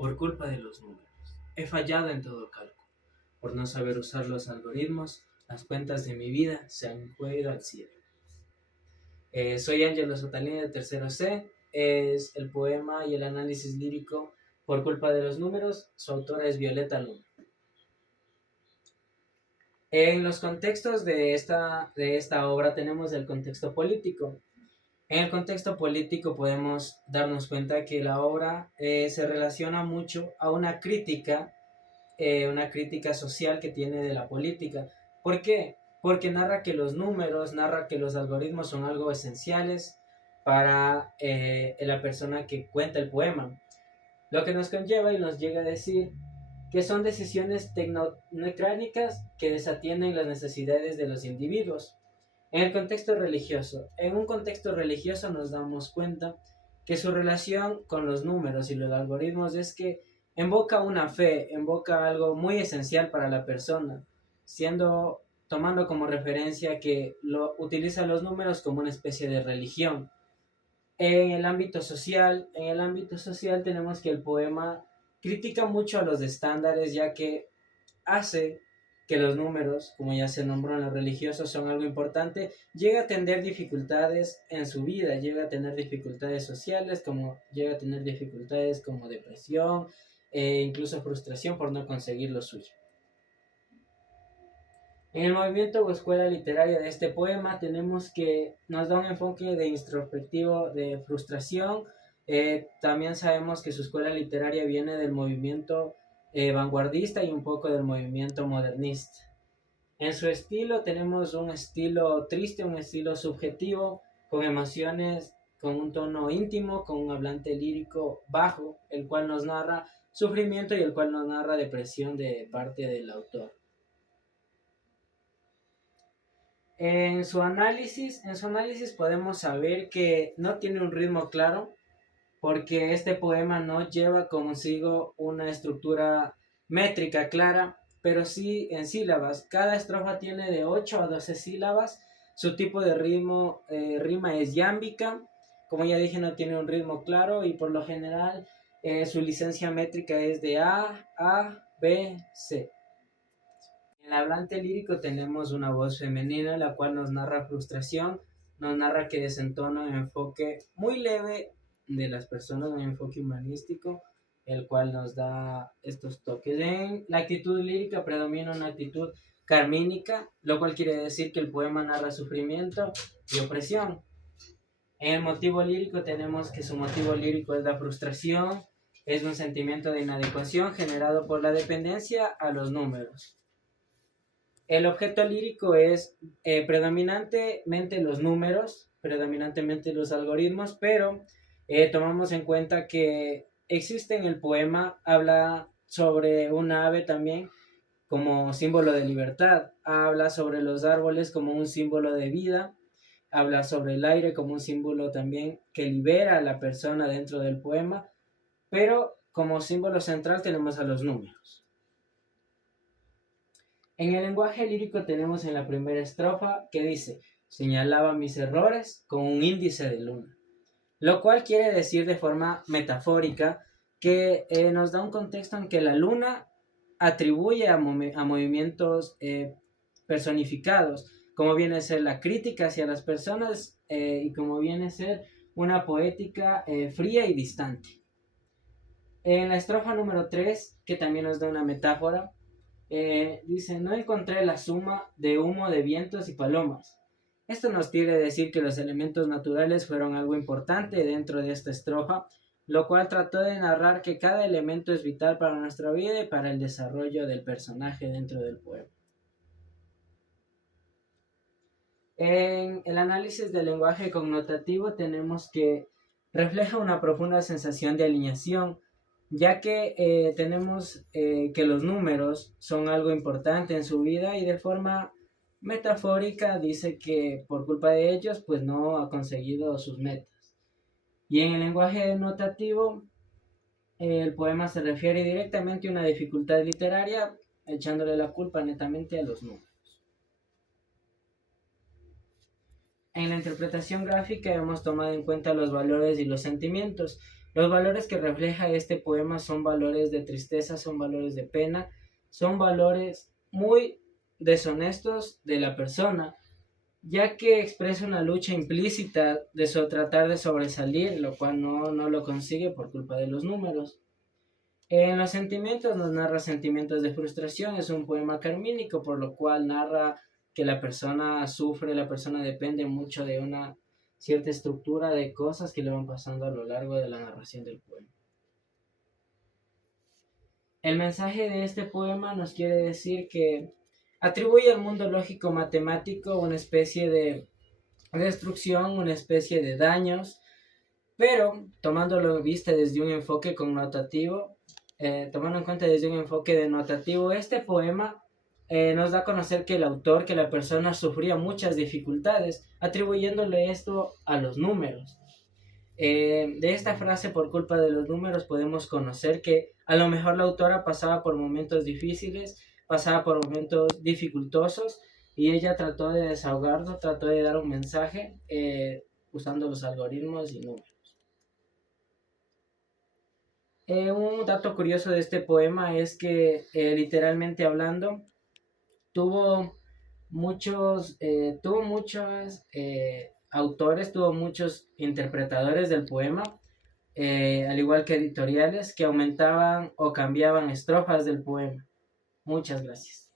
Por culpa de los números. He fallado en todo cálculo. Por no saber usar los algoritmos, las cuentas de mi vida se han ido al cielo. Soy Ángelo Sotalini de tercero C. Es el poema y el análisis lírico Por culpa de los números. Su autora es Violeta Luna. En los contextos de esta obra tenemos el contexto político. En el contexto político podemos darnos cuenta que la obra se relaciona mucho a una crítica social que tiene de la política. ¿Por qué? Porque narra que los números, narra que los algoritmos son algo esenciales para la persona que cuenta el poema. Lo que nos conlleva y nos llega a decir que son decisiones tecnocráticas que desatienden las necesidades de los individuos. En el contexto religioso, en un contexto religioso nos damos cuenta que su relación con los números y los algoritmos es que invoca una fe, invoca algo muy esencial para la persona, tomando como referencia que utiliza los números como una especie de religión. En el ámbito social tenemos que el poema critica mucho a los estándares, ya que hace que los números, como ya se nombró en los religiosos, son algo importante. Llega a tener dificultades en su vida, llega a tener dificultades sociales, llega a tener dificultades como depresión, incluso frustración por no conseguir lo suyo. En el movimiento o escuela literaria de este poema tenemos que nos da un enfoque de introspectivo, de frustración. También sabemos que su escuela literaria viene del movimiento vanguardista y un poco del movimiento modernista. En su estilo tenemos un estilo triste, un estilo subjetivo, con emociones, con un tono íntimo, con un hablante lírico bajo, el cual nos narra sufrimiento y el cual nos narra depresión de parte del autor. En su análisis podemos saber que no tiene un ritmo claro, porque este poema no lleva consigo una estructura métrica clara, pero sí en sílabas. Cada estrofa tiene de 8 a 12 sílabas. Su tipo de rima es iámbica. Como ya dije, no tiene un ritmo claro y por lo general su licencia métrica es de A, B, C. En el hablante lírico tenemos una voz femenina, la cual nos narra frustración, nos narra que desentona un enfoque muy leve de las personas, un enfoque humanístico, el cual nos da estos toques. En la actitud lírica predomina una actitud carmínica, lo cual quiere decir que el poema narra sufrimiento y opresión. En el motivo lírico tenemos que su motivo lírico es la frustración, es un sentimiento de inadecuación generado por la dependencia a los números. El objeto lírico es predominantemente los números, predominantemente los algoritmos, pero tomamos en cuenta que existe en el poema, habla sobre un ave también como símbolo de libertad, habla sobre los árboles como un símbolo de vida, habla sobre el aire como un símbolo también que libera a la persona dentro del poema, pero como símbolo central tenemos a los números. En el lenguaje lírico tenemos en la primera estrofa que dice: señalaba mis errores con un índice de luna, lo cual quiere decir de forma metafórica que nos da un contexto en que la luna atribuye a movimientos personificados, como viene a ser la crítica hacia las personas y como viene a ser una poética fría y distante. En la estrofa número 3, que también nos da una metáfora, dice: no encontré la suma de humo de vientos y palomas. Esto nos quiere decir que los elementos naturales fueron algo importante dentro de esta estrofa, lo cual trató de narrar que cada elemento es vital para nuestra vida y para el desarrollo del personaje dentro del poema. En el análisis del lenguaje connotativo tenemos que refleja una profunda sensación de alineación, ya que tenemos que los números son algo importante en su vida y de forma metafórica dice que por culpa de ellos pues no ha conseguido sus metas. Y en el lenguaje notativo el poema se refiere directamente a una dificultad literaria, echándole la culpa netamente a los números. En la interpretación gráfica hemos tomado en cuenta los valores y los sentimientos. Los valores que refleja este poema son valores de tristeza, son valores de pena, son valores muy deshonestos de la persona, ya que expresa una lucha implícita de tratar de sobresalir, lo cual no lo consigue por culpa de los números. En los sentimientos nos narra sentimientos de frustración, es un poema carmínico, por lo cual narra que la persona sufre, la persona depende mucho de una cierta estructura de cosas que le van pasando a lo largo de la narración del poema. El mensaje de este poema nos quiere decir que atribuye al mundo lógico matemático una especie de destrucción, una especie de daños, pero tomándolo en vista desde un enfoque connotativo, tomando en cuenta desde un enfoque denotativo, este poema nos da a conocer que el autor, que la persona sufría muchas dificultades, atribuyéndole esto a los números. De esta frase, por culpa de los números, podemos conocer que a lo mejor la autora pasaba por momentos difíciles, pasaba por momentos dificultosos, y ella trató de desahogarlo, trató de dar un mensaje usando los algoritmos y números. Un dato curioso de este poema es que, literalmente hablando, tuvo muchos autores, tuvo muchos interpretadores del poema, al igual que editoriales, que aumentaban o cambiaban estrofas del poema. Muchas gracias.